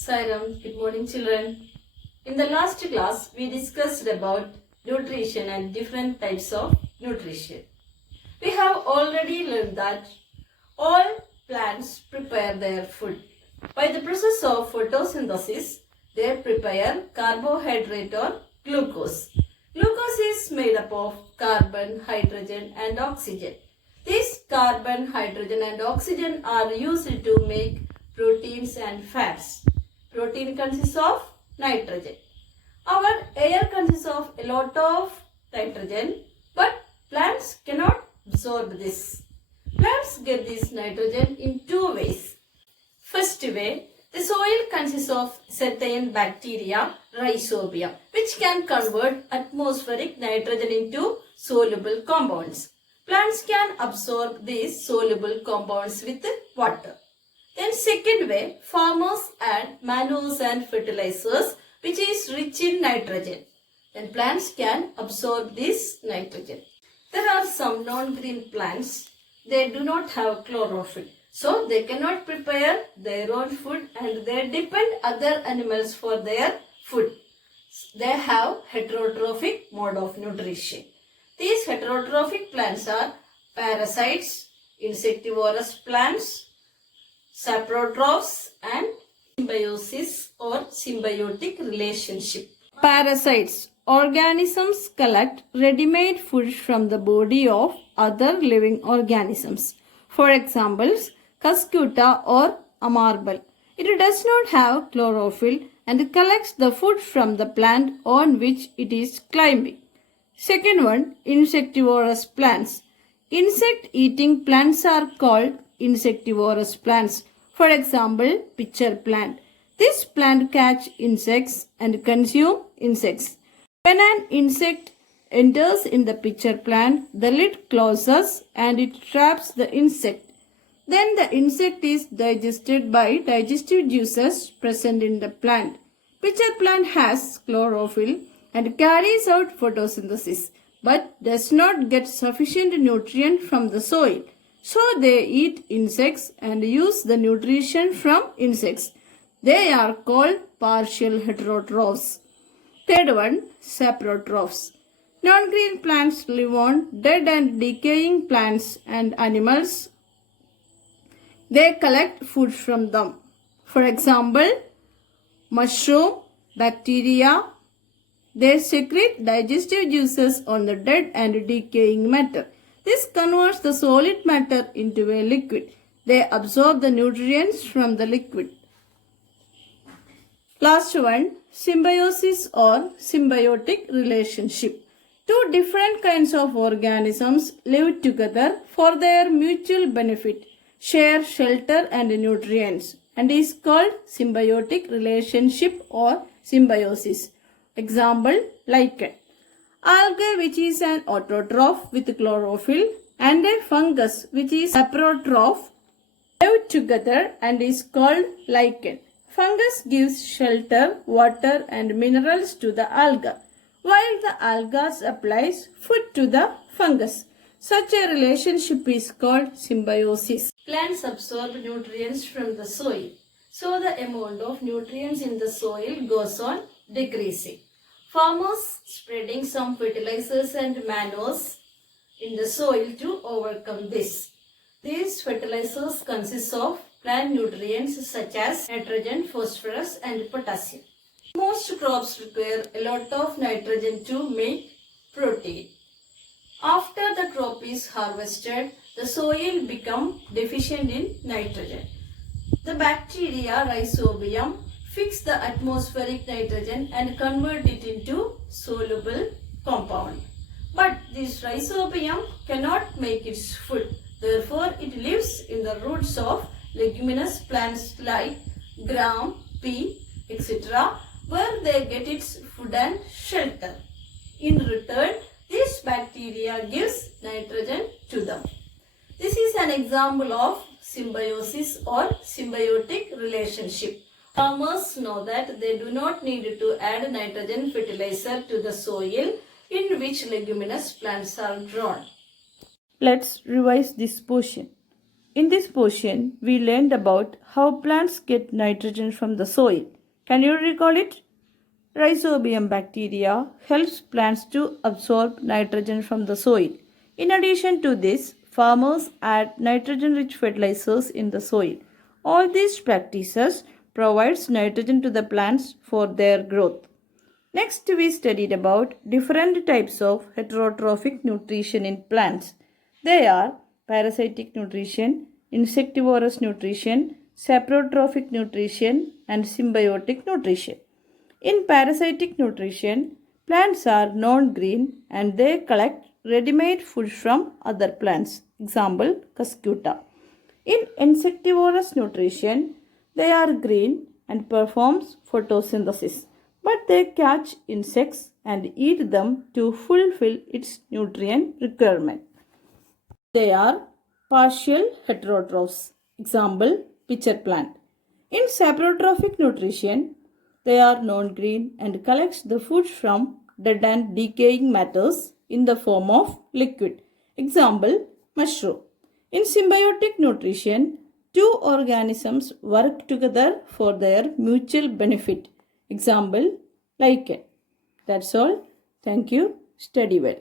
Sairam, good morning children. In the last class, we discussed about nutrition and different types of nutrition. We have already learned that all plants prepare their food. By the process of photosynthesis, they prepare carbohydrate or glucose. Glucose is made up of carbon, hydrogen and oxygen. These carbon, hydrogen and oxygen are used to make proteins and fats. Protein consists of nitrogen. Our air consists of a lot of nitrogen, but plants cannot absorb this. Plants get this nitrogen in two ways. First way, the soil consists of certain bacteria, rhizobia, which can convert atmospheric nitrogen into soluble compounds. Plants can absorb these soluble compounds with water. Then second way, farmers add manures and fertilizers which is rich in nitrogen. Then plants can absorb this nitrogen. There are some non-green plants. They do not have chlorophyll. So they cannot prepare their own food and they depend other animals for their food. They have heterotrophic mode of nutrition. These heterotrophic plants are parasites, insectivorous plants, saprotrophs and symbiosis or symbiotic relationship. Parasites. Organisms collect ready-made food from the body of other living organisms. For example, Cuscuta or amarbel. It does not have chlorophyll and collects the food from the plant on which it is climbing. Second one, insectivorous plants. Insect-eating plants are called insectivorous plants. For example, pitcher plant. This plant catch insects and consume insects. When an insect enters in the pitcher plant, the lid closes and it traps the insect. Then the insect is digested by digestive juices present in the plant. Pitcher plant has chlorophyll and carries out photosynthesis but does not get sufficient nutrient from the soil. So they eat insects and use the nutrition from insects. They are called partial heterotrophs. Third one, saprotrophs. Non-green plants live on dead and decaying plants and animals. They collect food from them. For example, mushroom, bacteria. They secrete digestive juices on the dead and decaying matter. This converts the solid matter into a liquid. They absorb the nutrients from the liquid. Last one, symbiosis or symbiotic relationship. Two different kinds of organisms live together for their mutual benefit, share shelter and nutrients, and is called symbiotic relationship or symbiosis. Example, lichen. Algae which is an autotroph with chlorophyll and a fungus which is saprotroph live together and is called lichen. Fungus gives shelter, water and minerals to the alga, while the alga supplies food to the fungus. Such a relationship is called symbiosis. Plants absorb nutrients from the soil, so the amount of nutrients in the soil goes on decreasing. Farmers spreading some fertilizers and manures in the soil to overcome this. These fertilizers consist of plant nutrients such as nitrogen, phosphorus and potassium. Most crops require a lot of nitrogen to make protein. After the crop is harvested, the soil becomes deficient in nitrogen. The bacteria Rhizobium fix the atmospheric nitrogen and convert it into soluble compound. But this Rhizobium cannot make its food. Therefore, it lives in the roots of leguminous plants like gram, pea, etc., where they get its food and shelter. In return, this bacteria gives nitrogen to them. This is an example of symbiosis or symbiotic relationship. Farmers know that they do not need to add nitrogen fertilizer to the soil in which leguminous plants are grown. Let's revise this portion. In this portion, we learned about how plants get nitrogen from the soil. Can you recall it? Rhizobium bacteria helps plants to absorb nitrogen from the soil. In addition to this, farmers add nitrogen-rich fertilizers in the soil. All these practices provides nitrogen to the plants for their growth. Next, we studied about different types of heterotrophic nutrition in plants. They are parasitic nutrition, insectivorous nutrition, saprotrophic nutrition, and symbiotic nutrition. In parasitic nutrition, plants are non-green and they collect ready-made food from other plants. Example, Cuscuta. In insectivorous nutrition, they are green and performs photosynthesis, but they catch insects and eat them to fulfill its nutrient requirement. They are partial heterotrophs. Example, pitcher plant. In saprotrophic nutrition, they are non-green and collects the food from dead and decaying matters in the form of liquid. Example, mushroom. In symbiotic nutrition, two organisms work together for their mutual benefit. Example, lichen. That's all. Thank you. Study well.